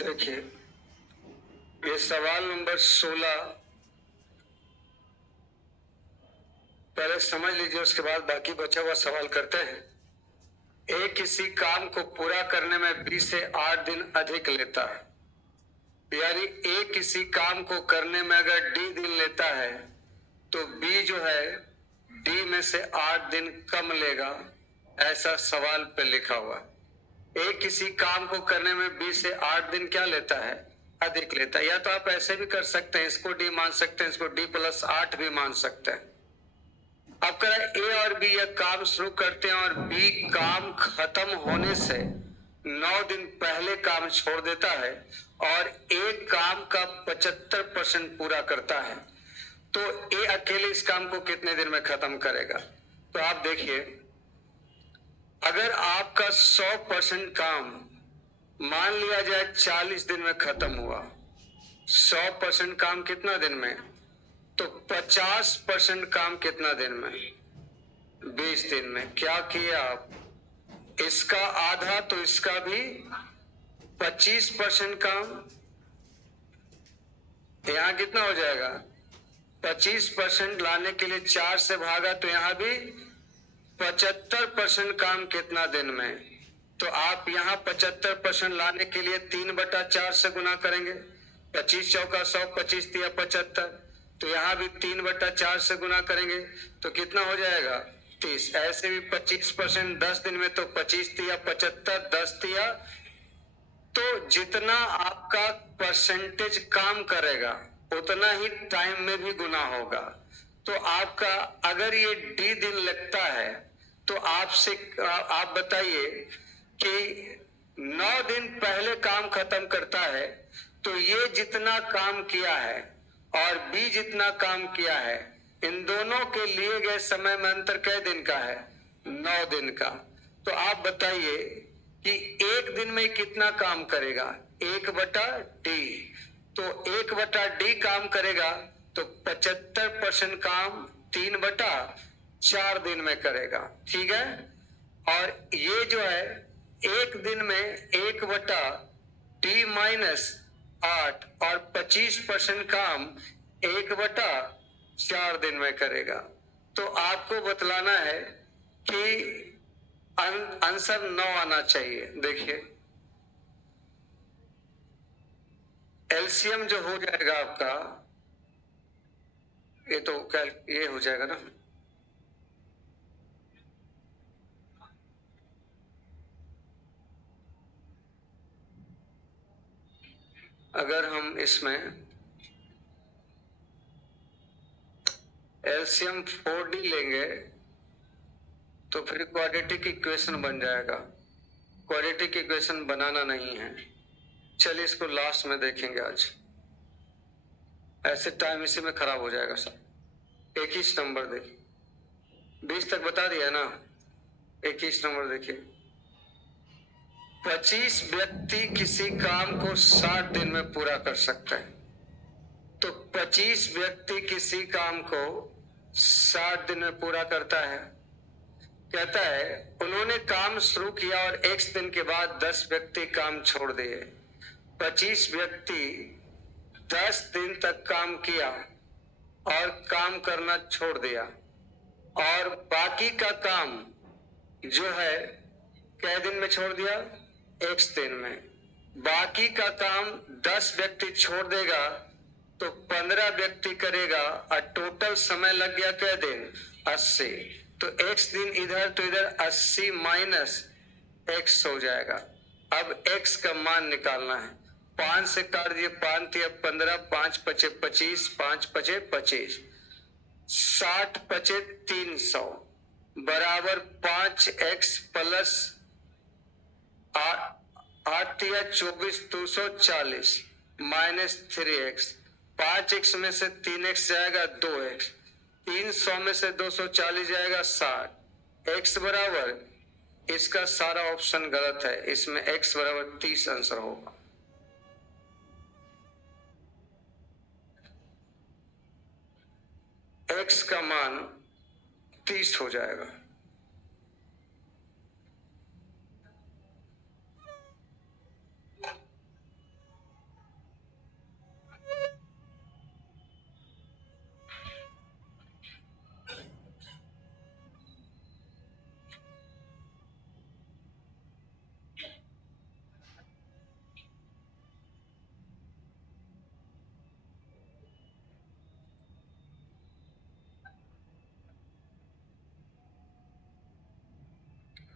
देखिए, ये सवाल नंबर 16 पहले समझ लीजिए, उसके बाद बाकी बचा हुआ सवाल करते हैं। ए किसी काम को पूरा करने में 20 से 8 दिन अधिक लेता है। यानी ए किसी काम को करने में अगर डी दिन लेता है तो बी जो है डी में से 8 दिन कम लेगा, ऐसा सवाल पे लिखा हुआ है। ए किसी काम को करने में 20 से 8 दिन क्या लेता है? अधिक लेता है। या तो आप ऐसे भी कर सकते हैं, इसको डी मान सकते हैं, इसको डी प्लस 8 भी मान सकते हैं। अब करें ए और बी यह काम शुरू करते हैं और बी काम खत्म होने से 9 दिन पहले काम छोड़ देता है और ए काम का 75% पूरा करता है। तो ए अकेले इस काम को कितने दिन में खत्म करेगा? तो आप देखिए, अगर आपका 100% काम मान लिया जाए 40 दिन में खत्म हुआ, 100% काम कितना दिन में? तो 50% काम कितना दिन में? 20 दिन में। क्या किया आप? इसका आधा तो इसका भी 25% काम। यहां कितना हो जाएगा? 25% लाने के लिए 4 से भागा तो यहां भी 75% काम कितना दिन में? तो आप यहां 75% लाने के लिए 3/4 से गुना करेंगे। 25 चौका 100, 25 तिया 75, तो यहां भी 3/4 से गुना करेंगे तो कितना हो जाएगा? 30। ऐसे भी 25% 10 दिन में, तो 25 तिया 75, 10 तिया, तो जितना आपका परसेंटेज काम करेगा उतना ही टाइम में भी गुना होगा। तो आपका अगर ये डी दिन लगता है तो आपसे आप बताइए कि 9 दिन पहले काम खत्म करता है, तो ये जितना काम किया है और बी जितना काम किया है, इन दोनों के लिए गए समय में अंतर कै दिन का है? 9 दिन का। तो आप बताइए कि एक दिन में कितना काम करेगा? 1/d। तो 1/d काम करेगा तो 75% काम 3/4 दिन में करेगा। ठीक है। और ये जो है एक दिन में 1/d माइनस 8 और 25% काम 1/4 दिन में करेगा। तो आपको बतलाना है कि आंसर 9 आना चाहिए। देखिए, एलसीएम जो हो जाएगा आपका, ये तो ये हो जाएगा ना, अगर हम इसमें एलसीएम 4d लेंगे तो फिर क्वाड्रेटिक इक्वेशन बन जाएगा। क्वाड्रेटिक इक्वेशन बनाना नहीं है, चलिए इसको लास्ट में देखेंगे आज, ऐसे टाइम इसी में खराब हो जाएगा सब। 21 नंबर देखिए, 20 तक बता दिया ना। 21 नंबर देखिए, 25 व्यक्ति किसी काम को 60 दिन में पूरा कर सकते हैं। तो 25 व्यक्ति किसी काम को 60 दिन में पूरा करता है। कहता है उन्होंने काम शुरू किया और x दिन के बाद 10 व्यक्ति काम छोड़ दिए। 25 व्यक्ति 10 दिन तक काम किया और काम करना छोड़ दिया, और बाकी का काम जो है कै दिन में छोड़ दिया? x दिन में। बाकी का काम 10 व्यक्ति छोड़ देगा तो 15 व्यक्ति करेगा और टोटल समय लग गया कै दिन? 80। तो x दिन इधर तो इधर 80 माइनस x हो जाएगा। अब x का मान निकालना है। 5 से काट दिए, 5 तिया 15, 5 पचे 25, 5 पचे 25, 60 पचे 300 बराबर 5x प्लस 8 तिया 24, 240 माइनस 3x। 5x में से 3x जाएगा 2x, 300 में से 240 जाएगा 60। x बराबर, इसका सारा ऑप्शन गलत है, इसमें x बराबर 30 आंसर होगा। x का मान 30 हो जाएगा।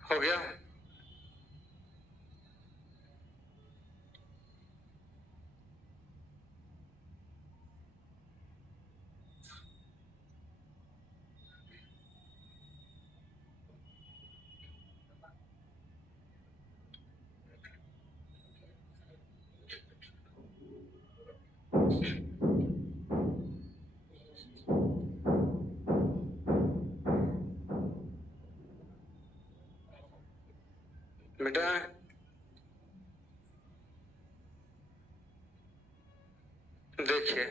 हो गया। बेटा देखिए,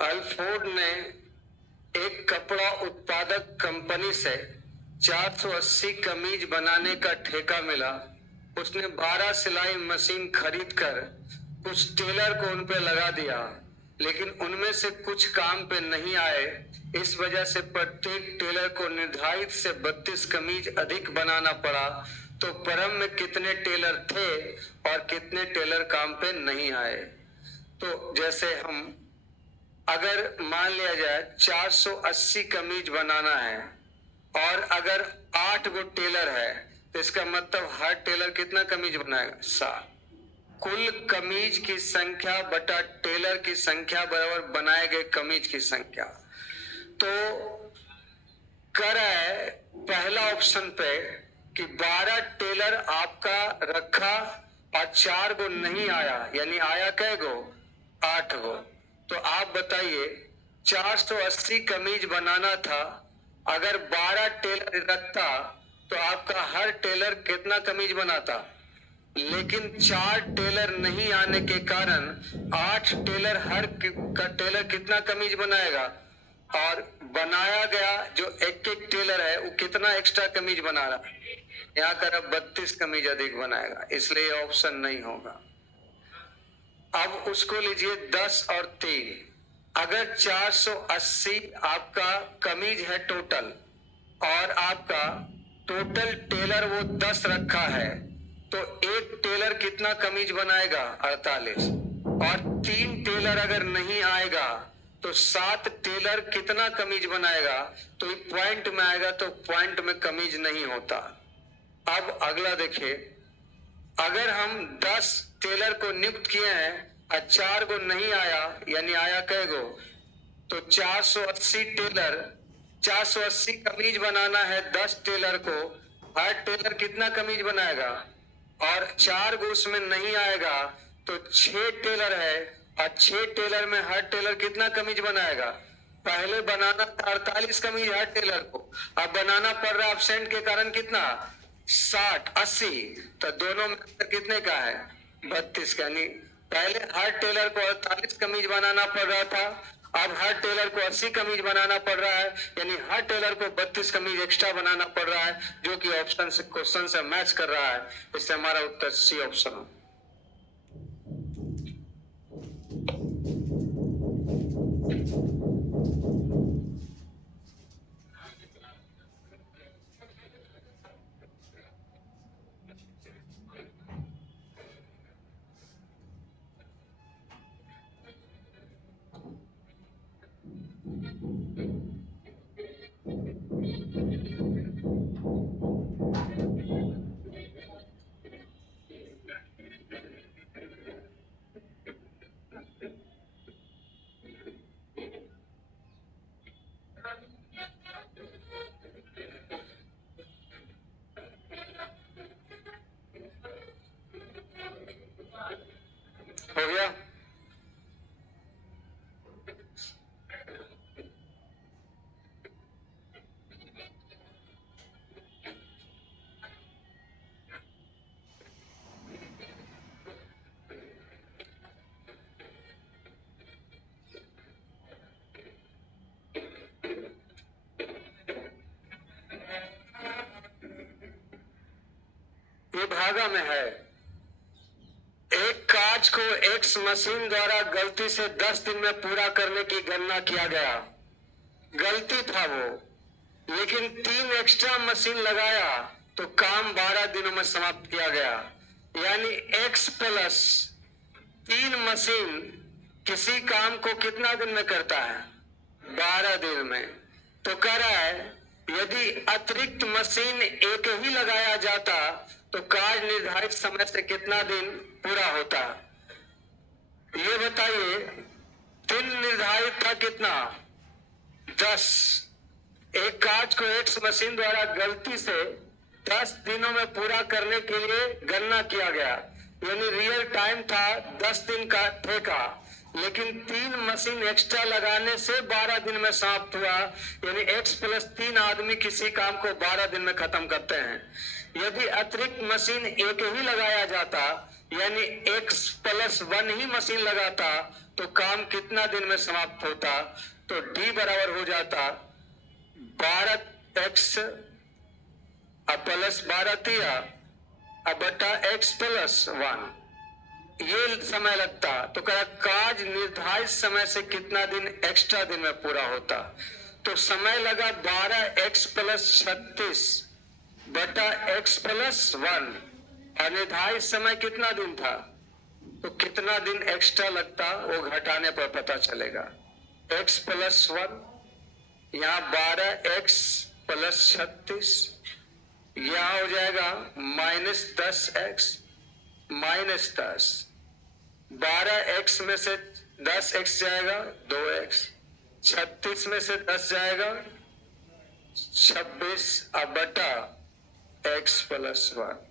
अल्फोर्ड ने एक कपड़ा उत्पादक कंपनी से 480 कमीज बनाने का ठेका मिला। उसने 12 सिलाई मशीन खरीदकर कुछ टेलर को उन पे लगा दिया, लेकिन उनमें से कुछ काम पे नहीं आए। इस वजह से प्रत्येक टेलर को निर्धारित से 32 कमीज अधिक बनाना पड़ा। तो परम में कितने टेलर थे और कितने टेलर काम पे नहीं आए? तो जैसे हम अगर मान लिया जाए 480 कमीज बनाना है और अगर 8 गो टेलर है, तो इसका मतलब हर टेलर कितना कमीज बनाएगा? 7। कुल कमीज की संख्या बटा टेलर की संख्या बराबर बनाए गए कमीज की संख्या। तो कर है पहला ऑप्शन पे कि 12 टेलर आपका रखा और 4 गो नहीं आया, यानी आया कै गो? 8 गो। तो आप बताइए 480 कमीज बनाना था, अगर 12 टेलर रखता तो आपका हर टेलर कितना कमीज बनाता? लेकिन 4 टेलर नहीं आने के कारण 8 टेलर हर का टेलर कितना कमीज बनाएगा? और बनाया गया जो एक एक टेलर है वो कितना एक्स्ट्रा कमीज बना रहा है? यहाँ कर 32 कमीज अधिक बनाएगा, इसलिए ऑप्शन नहीं होगा। अब उसको लीजिए 10 और 3। अगर 480 आपका कमीज है टोटल और आपका टोटल टेलर वो 10 रखा है, तो एक टेलर कितना कमीज बनाएगा? 48। और 3 टेलर अगर नहीं आएगा तो 7 टेलर कितना कमीज बनाएगा? तो पॉइंट में आएगा, तो पॉइंट में कमीज नहीं होता। अब अगला देखिए, अगर हम 10 टेलर को नियुक्त किए हैं और 4 को नहीं आया, यानी आया कै गो? तो 480 टेलर, 480 कमीज बनाना है 10 टेलर को, हर टेलर कितना कमीज बनाएगा? और 4 गो उसमें नहीं आएगा तो 6 टेलर है और 6 टेलर में हर टेलर कितना कमीज बनाएगा? पहले बनाना था 48 कमीज हर टेलर को, अब बनाना पड़ रहा एब्सेंट के कारण कितना? 60, 80। तो दोनों में कितने का है? 32 का। यानी पहले हर टेलर को 48 कमीज बनाना पड़ रहा था, अब हर टेलर को 80 कमीज बनाना पड़ रहा है, यानी हर टेलर को 32 कमीज एक्स्ट्रा बनाना पड़ रहा है, जो कि ऑप्शन से क्वेश्चन से मैच कर रहा है। इससे हमारा उत्तर सी ऑप्शन है। हो गया। ये भागा में है, एक काज को एक्स मशीन द्वारा गलती से 10 दिन में पूरा करने की गणना किया गया। गलती था वो, लेकिन 3 एक्स्ट्रा मशीन लगाया तो काम 12 दिनों में समाप्त किया गया। यानी x प्लस 3 मशीन किसी काम को कितना दिन में करता है? 12 दिन में। तो कह रहा है यदि अतिरिक्त मशीन एक ही लगाया जाता तो कार्य निर्धारित समय से कितना दिन पूरा होता? ये बताइए। दिन निर्धारित था कितना? 10। एक कार्य को एक्स मशीन द्वारा गलती से 10 दिनों में पूरा करने के लिए गणना किया गया, यानी रियल टाइम था 10 दिन का ठेका, लेकिन 3 मशीन एक्स्ट्रा लगाने से 12 दिन में समाप्त हुआ, यानी x + 3 आदमी किसी काम को 12 दिन में खत्म करते हैं। यदि अतिरिक्त मशीन एक ही लगाया जाता, यानी x + 1 ही मशीन लगाता, तो काम कितना दिन में समाप्त होता? तो D बराबर हो जाता 12x + 12 तिया बटा x + 1। ये समय लगता। तो कहा कार्य निर्धारित समय से कितना दिन एक्स्ट्रा दिन में पूरा होता? तो समय लगा 12x + 36 बटा x + 1। और निर्धारित समय कितना दिन था? तो कितना दिन एक्स्ट्रा लगता वो घटाने पर पता चलेगा। x + 1 यहाँ 12x + 36, यहाँ हो जाएगा -10x -10। 12x में से 10x जाएगा 2x, 36 में से 10 जाएगा 26 बटा x + 1।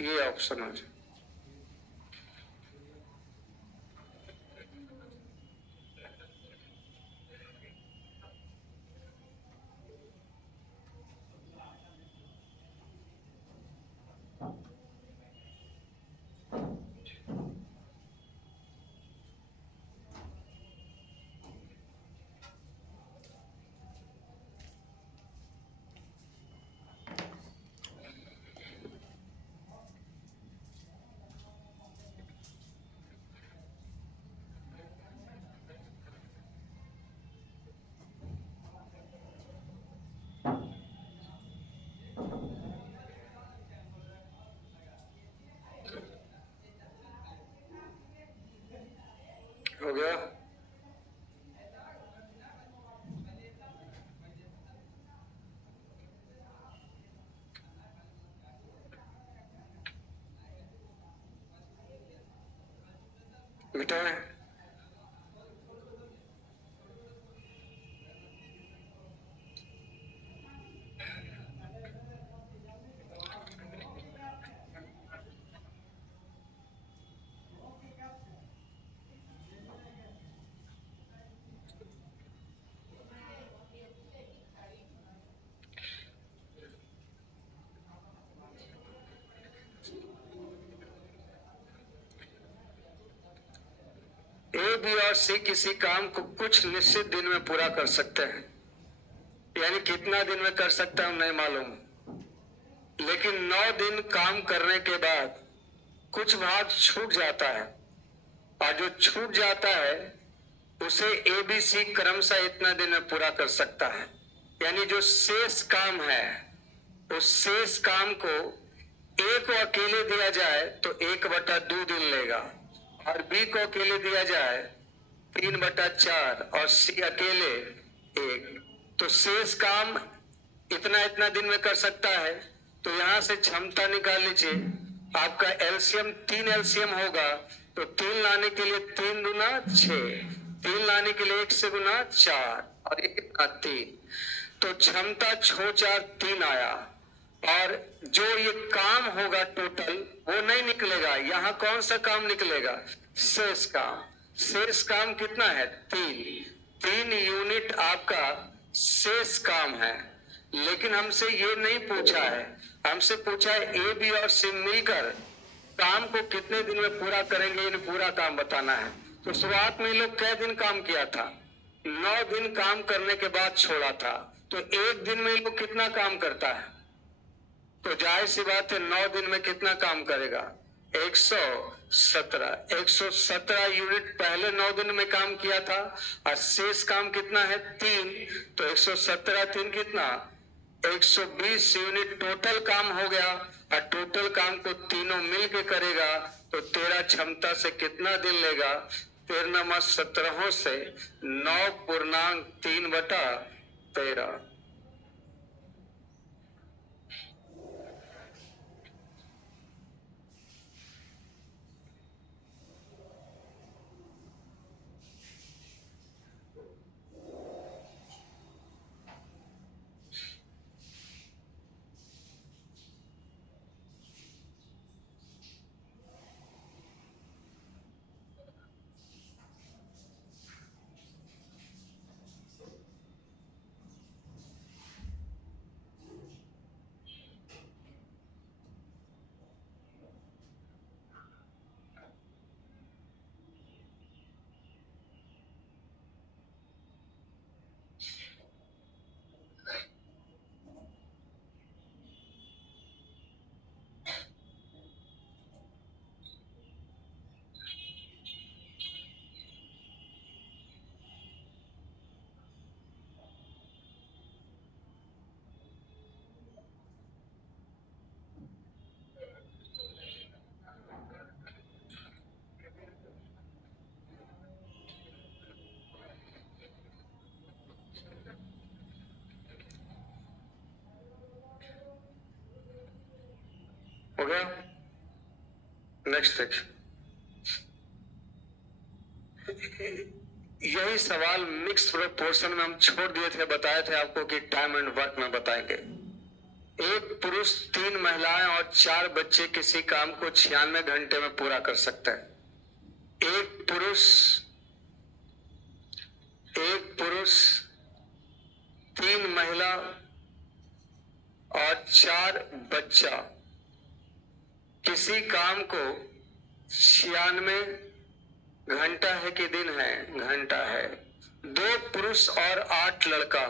ये ऑप्शन हो जाए। हो गया। बेटा ए, बी और सी किसी काम को कुछ निश्चित दिन में पूरा कर सकते हैं, यानी कितना दिन में कर सकता हूं नहीं मालूम, लेकिन 9 दिन काम करने के बाद कुछ भाग छूट जाता है, और जो छूट जाता है उसे ए बी सी क्रमशः इतना दिन में पूरा कर सकता है। यानी जो शेष काम है उस शेष काम को ए को अकेले दिया जाए तो 1/2 दिन लेगा, और बी को अकेले दिया जाए 3/4, और सी अकेले 1। तो शेष काम इतना इतना दिन में कर सकता है। तो यहां से क्षमता निकाल लीजिए। आपका एलसीएम 3 एलसीएम होगा, तो 3 लाने के लिए 3 दूना 6, 3 लाने के लिए 1 से गुना 4, और 1 कितना 3। तो क्षमता 6 4 3 आया, और जो ये काम होगा टोटल वो नहीं निकलेगा। यहाँ कौन सा काम निकलेगा? शेष काम। शेष काम कितना है? 3 यूनिट आपका शेष काम है। लेकिन हमसे ये नहीं पूछा है, हमसे पूछा है ए बी और सी मिलकर काम को कितने दिन में पूरा करेंगे, इन्हें पूरा काम बताना है। तो शुरुआत में लोग कै दिन काम किया था? 9 दिन काम करने के बाद छोड़ा था। तो एक दिन में लोग कितना काम करता है? तो जाहिर सी बात है 9 दिन में कितना काम करेगा? 117 यूनिट पहले 9 दिन में काम किया था, और शेष काम कितना है? 3। तो 117 3 कितना? 120 यूनिट टोटल काम हो गया, और टोटल काम को तीनों मिल के करेगा तो तेरा क्षमता से कितना दिन लेगा? 13 से 9.3/13। हो गया? नेक्स्ट देखिए, यही सवाल मिक्स प्रोपोर्शन में हम छोड़ दिए थे, बताए थे आपको कि टाइम एंड वर्क में बताएंगे। एक पुरुष 3 महिलाएं और 4 बच्चे किसी काम को 96 घंटे में पूरा कर सकते हैं। एक पुरुष 3 महिला और 4 बच्चा किसी काम को 96 घंटा है कि दिन है? घंटा है। 2 पुरुष और 8 लड़का,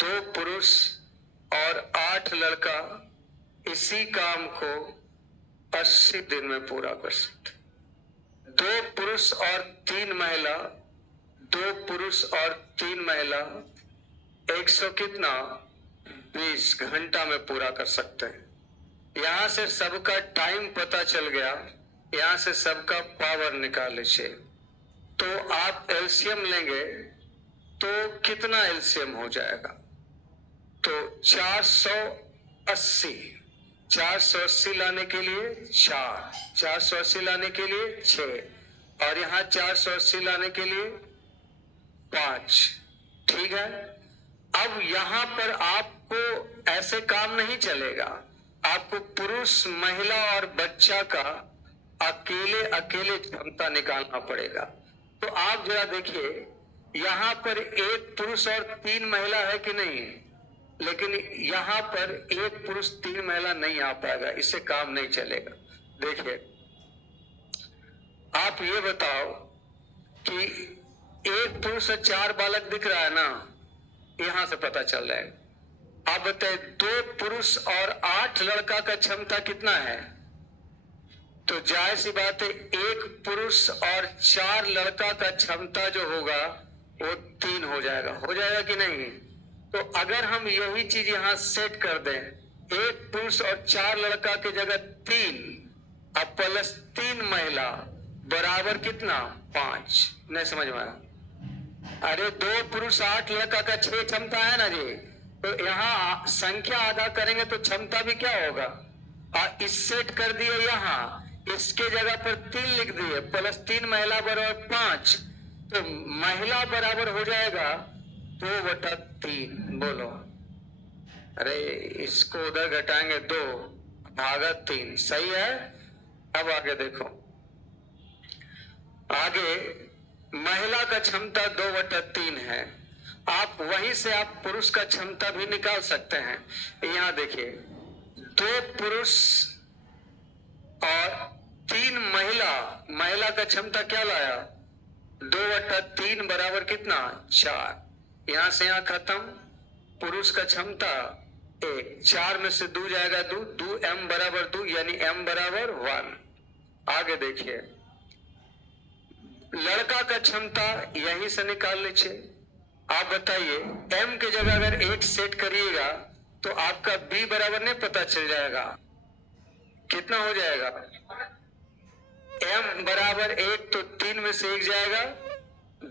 2 पुरुष और 8 लड़का इसी काम को 80 दिन में पूरा कर सकते। 2 पुरुष और 3 महिला, 2 पुरुष और 3 महिला 100 कितना? 20 घंटा में पूरा कर सकते हैं। यहां से सबका टाइम पता चल गया, यहां से सबका पावर निकाल लीजिए। तो आप एलसीएम लेंगे तो कितना एलसीएम हो जाएगा? तो 480, 480 लाने के लिए 4, 480 लाने के लिए 6 और यहां 480 लाने के लिए 5। ठीक है। अब यहां पर आपको ऐसे काम नहीं चलेगा, आपको पुरुष, महिला और बच्चा का अकेले अकेले क्षमता निकालना पड़ेगा। तो आप जरा देखिए, यहां पर एक पुरुष और 3 महिला है कि नहीं? लेकिन यहां पर एक पुरुष 3 महिला नहीं आ पाएगा, इससे काम नहीं चलेगा। देखिए, आप ये बताओ कि एक पुरुष और 4 बालक दिख रहा है ना, यहां से पता चल रहा है। आप बताए 2 पुरुष और 8 लड़का का क्षमता कितना है? तो जाहिर सी बात है, एक पुरुष और 4 लड़का का क्षमता जो होगा वो 3 हो जाएगा। हो जाएगा कि नहीं? तो अगर हम यही चीज यहां सेट कर दें, एक पुरुष और 4 लड़का की जगह 3 अब प्लस 3 महिला बराबर कितना? 5। नहीं समझ में आया? अरे 2 पुरुष 8 लड़का का 6 क्षमता है ना जी। तो यहाँ संख्या आधा करेंगे तो क्षमता भी क्या होगा? और इस सेट कर दिए, यहाँ इसके जगह पर 3 लिख दिए, प्लस 3 महिला बराबर 5, तो महिला बराबर हो जाएगा 2/3। बोलो, अरे इसको उधर घटाएंगे 2 भागा 3, सही है। अब आगे देखो, आगे महिला का क्षमता 2/3 है। आप वहीं से आप पुरुष का क्षमता भी निकाल सकते हैं। यहां देखिए, 2 पुरुष और 3 महिला, महिला का क्षमता क्या लाया? 2/3 बराबर कितना? 4। यहां से यहां खत्म। पुरुष का क्षमता 1, 4 में से 2 जाएगा 2, 2 m बराबर 2, यानी m बराबर 1। आगे देखिए, लड़का का क्षमता यहीं से निकाल लीजिए। आप बताइए, m की जगह अगर 1 सेट करिएगा तो आपका b बराबर नहीं पता चल जाएगा? कितना हो जाएगा? m बराबर 1 तो 3 में से 1 जाएगा,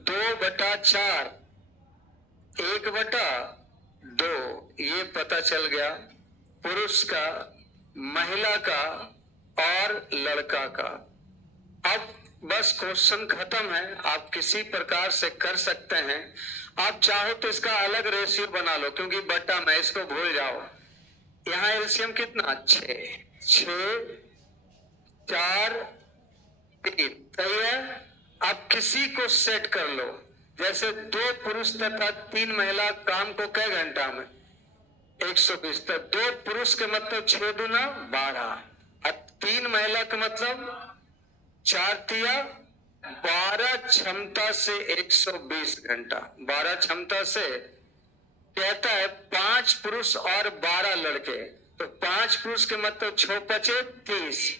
2/4, 1/2, ये पता चल गया पुरुष का, महिला का और लड़का का। अब बस क्वेश्चन खत्म है, आप किसी प्रकार से कर सकते हैं। आप चाहो तो इसका अलग रेशियो बना लो, क्योंकि बटा में, इसको भूल जाओ। यहाँ एलसीएम कितना? 6, 4, 3, सही है। आप किसी को सेट कर लो, जैसे 2 पुरुष तथा 3 महिला, काम को कई घंटा में? 120। तो 2 पुरुष के मतलब 6 दूना 12, और 3 महिला का मतलब 4 तिया 12, क्षमता से 120 घंटा। 12 क्षमता से कहता है 5 पुरुष और 12 लड़के, तो 5 पुरुष के मतलब 6 पचे 30,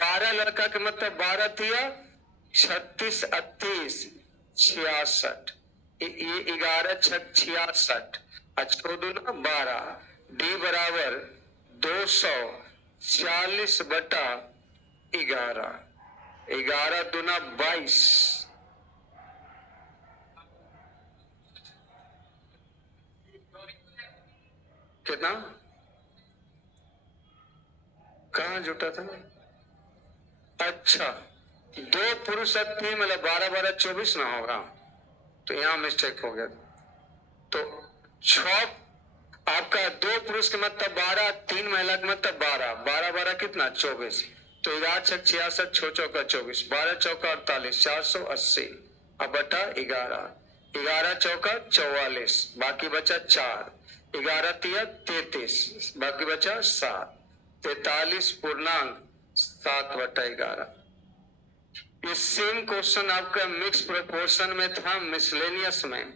12 लड़का के मतलब 12 तिया 36, 38, 66, ये 11 छक 66, 14 12, डी बराबर 240/11, 11 दूना 22, कितना? कहाँ जुटा था? अच्छा, 2 पुरुष और 3 मतलब 12, 12, 24 ना होगा, तो यहाँ मिस्टेक हो गया। तो 6 आपका 2 पुरुष के मतलब 12, 3 महिला के मतलब 12, 12, 12 कितना? 24। तो 11 छक 66, 6 चौका 24, 12 चौका 48, 480, अब बटा 11, 11 चौका 44, बाकी बचा 4, 11 तिया 33, बाकी बचा 7, 43.7/11। ये सेम क्वेश्चन आपका मिक्स प्रोपोर्शन में था, मिसलेनियस में।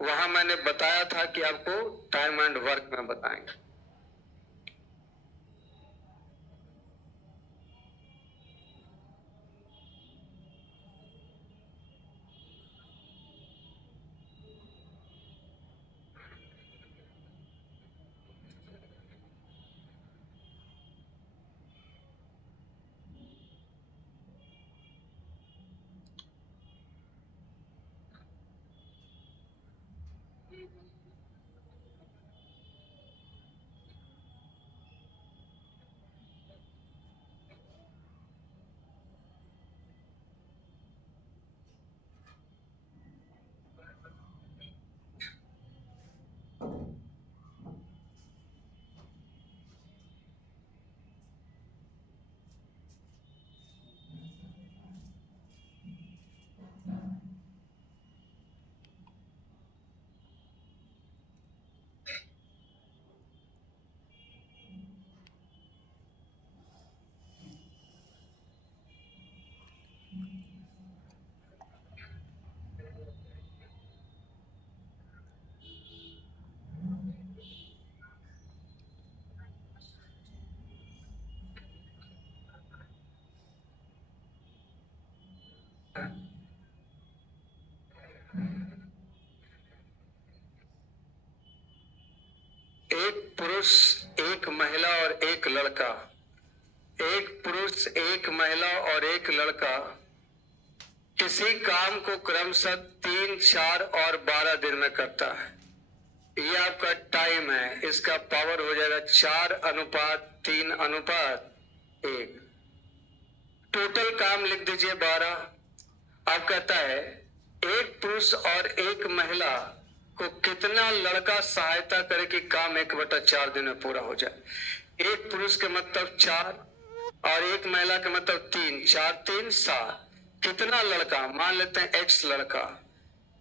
वहां मैंने बताया था कि आपको टाइम एंड वर्क में बताएंगे। एक पुरुष, एक महिला और एक लड़का, एक पुरुष, एक महिला और एक लड़का किसी काम को क्रमशः 3, 4 और 12 दिन में करता है। ये आपका टाइम है, इसका पावर हो जाएगा 4:3:1। टोटल काम लिख दीजिए 12। अब कहता है एक पुरुष और एक महिला को कितना लड़का सहायता करे कि काम 1/4 दिन में पूरा हो जाए। एक पुरुष के मतलब 4 और एक महिला के मतलब 3, 4 3 7। कितना लड़का? मान लेते हैं x लड़का,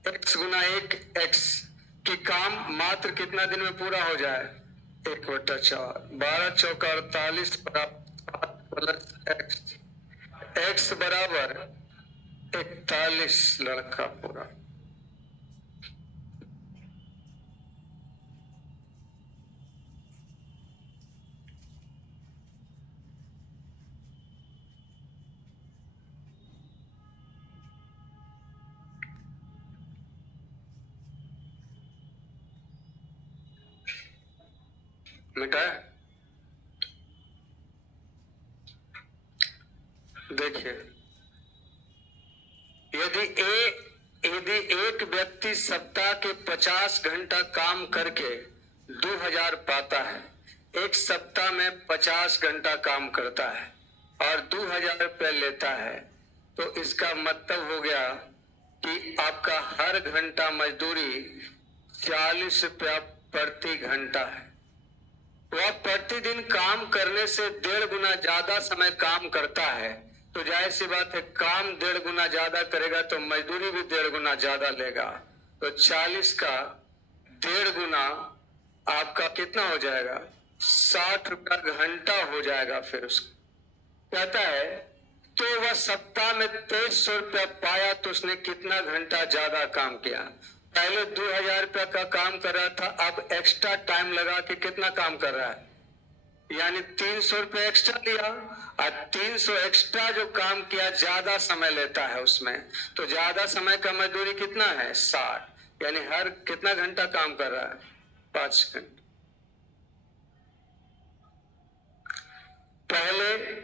x गुना 1 x, कि काम मात्र कितना दिन में पूरा हो जाए? 1/4। 12 चौका 48 प्लस x, x बराबर 41 लड़का पूरा। मिटा है? देखिए, यदि एक व्यक्ति सप्ताह के 50 घंटा काम करके 2000 पाता है, एक सप्ताह में 50 घंटा काम करता है और 2000 रुपये लेता है, तो इसका मतलब हो गया कि आपका हर घंटा मजदूरी 40 रुपया प्रति घंटा है। वह प्रतिदिन काम करने से 1.5 गुना ज्यादा समय काम करता है, तो जाहिर सी बात है काम 1.5 गुना ज्यादा करेगा तो मजदूरी भी 1.5 गुना ज्यादा लेगा। तो 40 का 1.5 गुना आपका कितना हो जाएगा? 60 रुपया घंटा हो जाएगा। फिर उसको कहता है तो वह सप्ताह में 2300 रुपया पाया, तो उसने कितना घंटा ज्यादा काम किया? पहले 2000 रुपया का काम कर रहा था, अब एक्स्ट्रा टाइम लगा के कितना काम कर रहा है? यानी 300 रुपये एक्स्ट्रा लिया, और 300 एक्स्ट्रा जो काम किया ज्यादा समय लेता है उसमें, तो ज्यादा समय का मजदूरी कितना है? 60। यानी हर कितना घंटा काम कर रहा है? 5 घंटा। पहले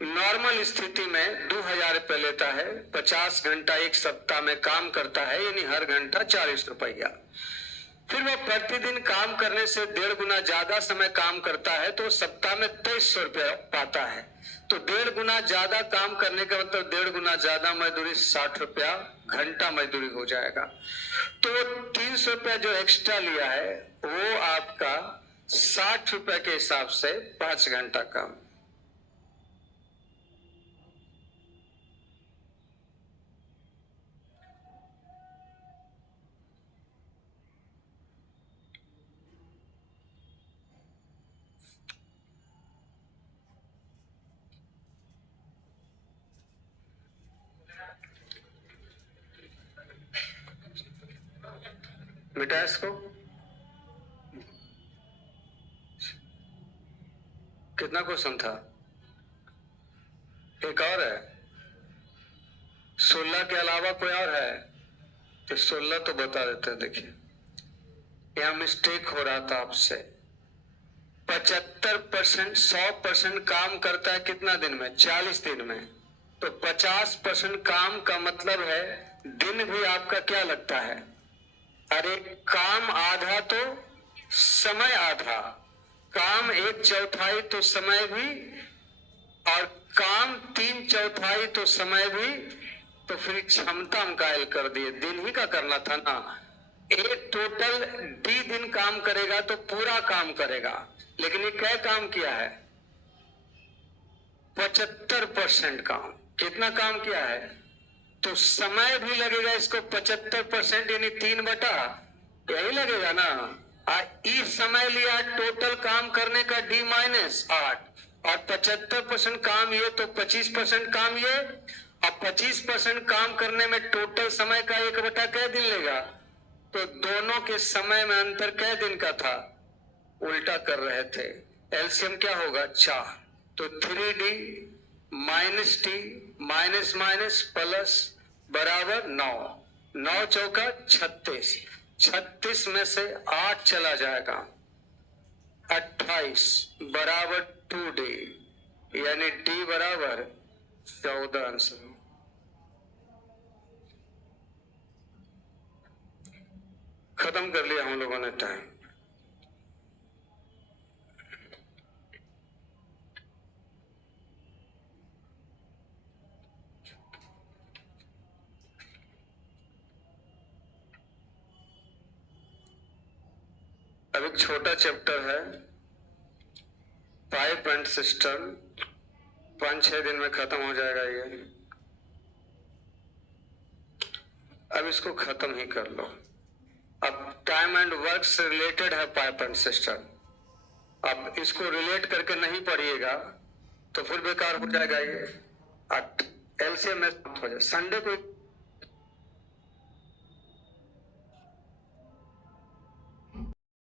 नॉर्मल स्थिति में 2000 रुपये लेता है, 50 घंटा एक सप्ताह में काम करता है, यानी हर घंटा 40 रुपया। फिर वह प्रतिदिन काम करने से 1.5 गुना ज्यादा समय काम करता है, तो सप्ताह में 2300 रुपया पाता है। तो 1.5 गुना ज्यादा काम करने का मतलब 1.5 गुना ज्यादा मजदूरी, 60 रुपया घंटा मजदूरी हो जाएगा। तो 300 रुपया जो एक्स्ट्रा लिया है वो आपका 60 रुपया के हिसाब से 5 घंटा काम। मिटा इसको। कितना क्वेश्चन था? एक और है। 16 के अलावा कोई और है? तो 16 तो बता देते हैं। देखिए, यहां मिस्टेक हो रहा था आपसे। 75% 100% काम करता है कितना दिन में? 40 दिन में। तो 50% काम का मतलब है दिन भी आपका क्या लगता है? अरे काम आधा तो समय आधा, काम 1/4 तो समय भी, और काम 3/4 तो समय भी। तो फिर क्षमता हम कायल कर दिए, दिन ही का करना था ना। एक टोटल डी दिन काम करेगा तो पूरा काम करेगा, लेकिन ये क्या काम किया है? 75% काम। कितना काम किया है? तो समय भी लगेगा इसको 75%, यानी 3/, यही लगेगा ना। इस समय लिया टोटल काम करने का D-8, और 75% काम ये, तो 25% काम ये, अब 25% काम करने में टोटल समय का 1/, कै दिन लेगा? तो दोनों के समय में अंतर कै दिन का था? उल्टा कर रहे थे। एलसीएम क्या होगा? 4। तो 3D minus T minus minus plus बराबर 9। 9 चौका 36। 36 में से 8 चला जाएगा, 28 बराबर 2D, यानी D बराबर 14 आंसर। खत्म कर लिया हम लोगों ने टाइम। अब एक छोटा चैप्टर है, पाइप एंड सिस्टम। 5-6 दिन में खत्म हो जाएगा ये। अब इसको खत्म ही कर लो। अब टाइम एंड वर्क से रिलेटेड है पाइप एंड सिस्टम। अब इसको रिलेट करके नहीं पढ़िएगा तो फिर बेकार हो जाएगा ये। एलसीएम में हो जाए। संडे को